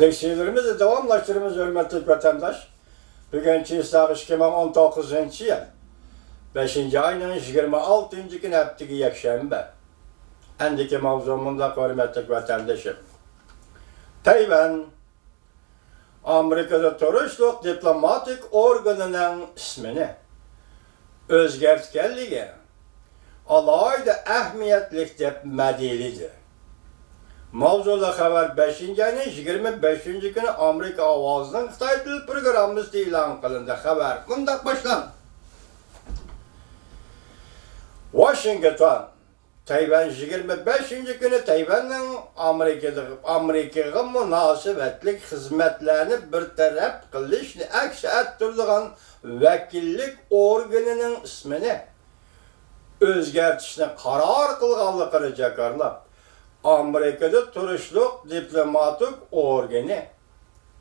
Leksiyalarımızı devamlaştırımız hürmetli vatandaş. Bugünkü ıslahı 2019 yıl 5. ayının 26. gün haftaki yakşembe. Endiki mavzumunda hürmetli vatandaşım. Tayvan, Amerika'da turistlik diplomatik organının ismini özgertkenliği alayda ehmiyetlik dep medilidir. Mavzuda haber 5. ayının 25. günü Amerika Avazı'nın Xitay Dil programı ilan kılındı. Haber bundan başlan. Washington, Tayvan 25. günü Tayvan'ın Amerika'ya münasebetlik hizmetlerini bir taraf kılışını aks ettirdiğin vekillik organının ismini özgertişine karar kılganlıkını jakarlap. Amerika'da turistlik diplomatik organı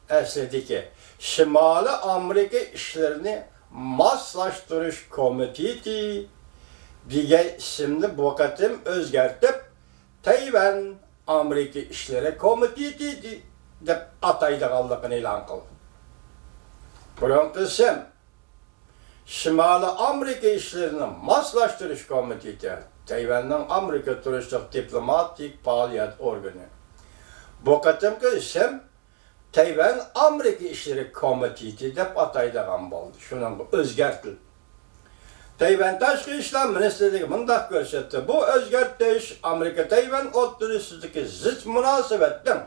eslediki Şimali Amerika işlerini maslaştırış komiteti diye isimli bu katım özgertip Tayvan Amerika işleri komiteti de ataydığanlıkını ilan kıldı. Bunun kısım Şimali Amerika işlerini maslaştırış komiteti Tayvan'ın Amerika Turistlik Diplomatik Faaliyet Organı. Bu katımki isim Tayvan Amerika İşleri Komiteti dep ataydığan oldu. Şunun özgertildi. Tayvan Taşkı İşler Ministerliği mındak görsetti. Bu özgertiş Amerika Tayvan oturusideki zıt münasebetin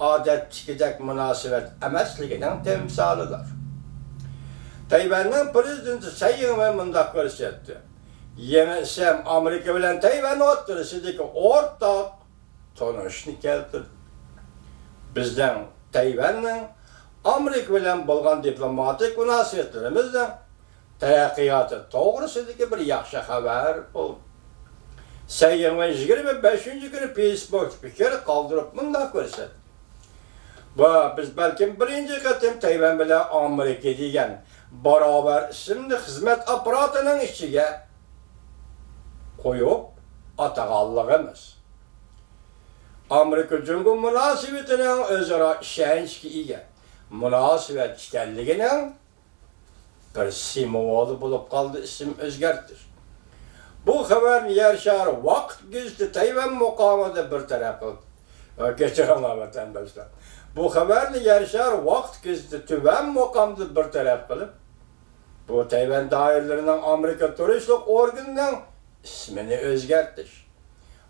adet çıkacak münasebet emesliğinin temsalidir. Tayvan'ın prezidenti Sayın ve mındak görsetti. Yemesem Amerika bilen Tayvan oturusideki ortak tanışını keltirdi. Bizden Tayvan'ın Amerika bilen bolgan diplomatik münasebetlerimizden terakkiyatı doğrusideki bir yaxşı haber oldu. Sayın ve 25. günü Facebook spikeri kaldırıp mındak görsetti. Biz belki birinci katım Tayvan bilen Amerika diyen beraber isimli hizmet aparatının içine koyup atağallığımız. Amerika Cumhur münasebetinin özara işençkiye münasebet işkenliğinin bir simvolu bulup kaldı isim özgertir. Bu haber yerşar vakt güzdü Tayvan mukamada bir taraf kıldı. Geçirenler vatandaşlar. Bu haberli yerşar vakt güzdü tüven mukamda bir taraf kılıp bu Tayvan dairelerinden Amerika Turistlik Organı'nın ismini özgerttir.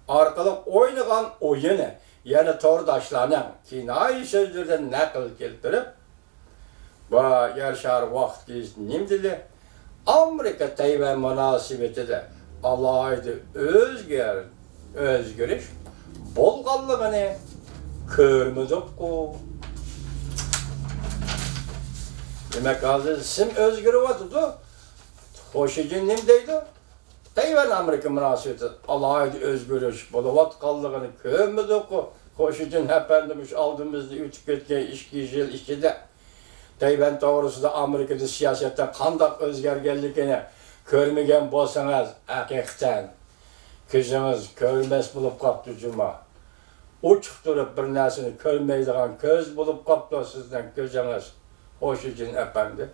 Arkalık oynayan oyunu, yani tordaşlarının kinayi sözlerden nakıl keltirip, bu yaşar vaktiz nimdili, Amerika Tayvan münasebeti de alaydı özgürüş, bolğanlığını körmüdük ku. Demek azı sim özgürü vatıdı, hoşucun nimdeydi? Tayvan Amerika münasebeti alaydı özgürüş buluvat kaldığını körmüdük ku. Hoşucun efendimiz aldığımızda 3 ketken 2 yıl içinde Tayvan doğrusu da Amerika'da siyasetten kandak özgergenlikini körmegen bolsanız hakikaten közünüz körmez bulup kaptı cuma. Uçup durup bir narsani körmeydiğen köz bulup kaptı sizden közünüz. Hoşucun efendi.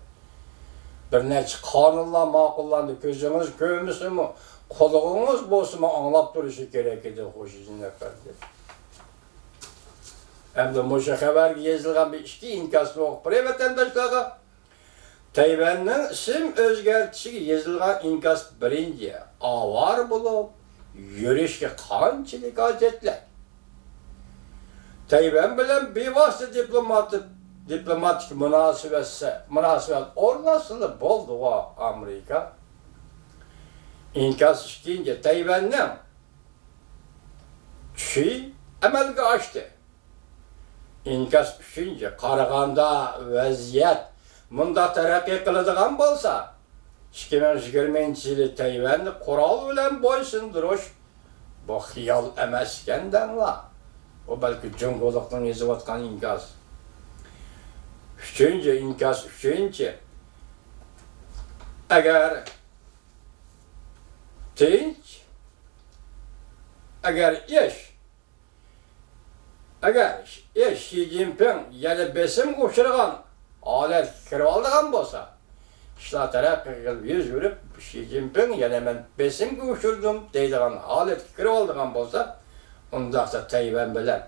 Bir neçe kanunla makullandı közünüz köymüsü mü? Koluğunuz bolsun mu anlap duruşu gerek edi hoşucun efendi. Hem de Moşa haber yazılgan bir işki inkasını okup buraya vatandaşlara Tayvan'ın isim özgertişi yazılgan inkas birinci avar bulup yürüyüşke kançılık azetler. Tayvan bilen bir vasıta diplomatik münasebet ornasılı boldu o Amerika. İnkas işkince Tayvan'ın çiğ emelge açtı. İnkas düşünce Qaraganda vaziyet munda terakki kılıdığan bolsa 2020 yılı Tayvan'ı kural bilen boysunduruş bu xiyal emeskenden la. O belki cumhurluktan yazıvatkan inkas. Üçüncü inkas üçüncü. Eğer tinç, eğer iş Agar Xi Jinping yana besim uçurgan alet kirib aldıgan bolsa, işler taraqqiy qilib yüz yurib, Xi Jinping yana men besim uçurdum deydigan alet kirib aldıgan bolsa, undaqsa Tayvan bilan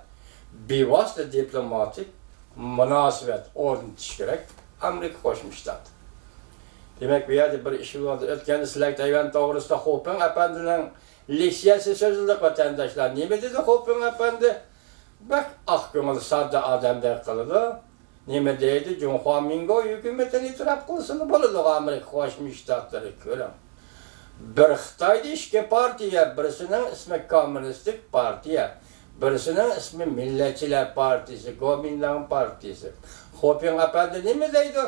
bevosita diplomatik münasibet o'rnatish kerak. Amerika Qo'shma Shtat. Demek bu yerde bir iş oldu. Ötken sizler Tayvan doğrusu da Hoping Efendi'nin leksiyası sözlük vatandaşlar. Ne mi dedi Hoping Efendi? Bak aklımız sadece adamda kıldı. Ne mi dedi? Cumhurbaşkanı Mingo hükümetini itiraf kılsın. Buldu Amerika Qo'shma Shtatları görüm. Bir Xitoyda iki partiya, birisinin ismi Komünistik Partiya, birisinin ismi Milletçiler Partisi, Kuomintang Partisi. Hoping Efendi ne mi dedi?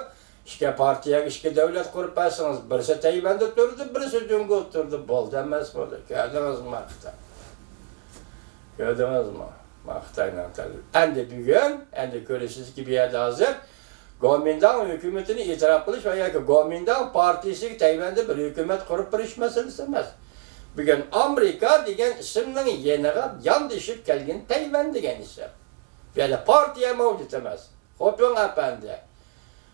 İşte partiye, işte devlet kurparsınız. Birisi Tayvan'da durdu, birisi Cumhur'da oturdu. Bol demez mi? Gördünüz mü Maqtay? Gördünüz mü? Maqtay'la tabii. Endi bugün, endi görürsünüz ki bir yerde hazır. Kuomintang hükümetini itiraf kılış veya ki Kuomintang partisi Tayvan'da bir hükümet kurup bir iş meselesi emez. Bugün Amerika degen isimden yeniğe yan düşüp gelgen Tayvan degen isim. Yani partiye mevcut emez. Hoping Efendi.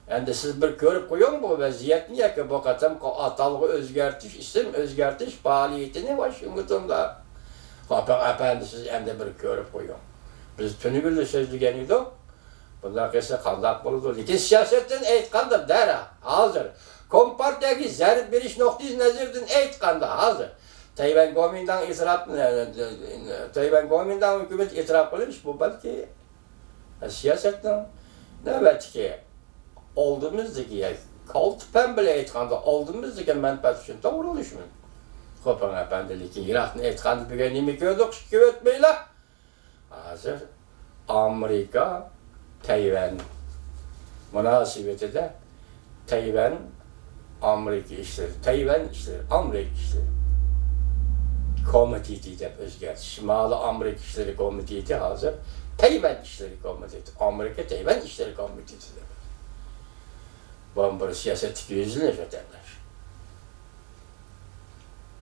Endi siz bir görüp koyun bu vaziyetini ya ki bu kadar atalığı özgertiş, isim özgertiş faaliyetini Washington'da. Hoping Efendi siz endi bir görüp koyun. Biz tünügüllü sözlügen idi. Bunlar kese kandak buldu. Lekin siyasetten aytqanda dara hazır. Kompartiyaga zarb berish nuqtai nazaridan aytqanda hazır. Tayvan Kuomintang itiraf, Tayvan Kuomintang hukumat itiraf qilish bu balki siyasetdan navbatga oldimizdagi kaltipan bilan aytganda oldimizdagi manfaat uchun to'g'ri bo'lishi mumkin. Hoping Efendi lekin Iroqni aytganda bugun nima ko'rdik, ikki o'tmaylar. Hozir Amerika Tayvan münasebetinde Tayvan Amerika işleri, Tayvan işleri, Amerika işleri komiteti deb o'zgardi. Shimoliy Amerika işleri komiteti hozir Tayvan işleri komiteti, Amerika Tayvan işleri komiteti deb. Bu bir siyosetga yuzlanish o'tadi.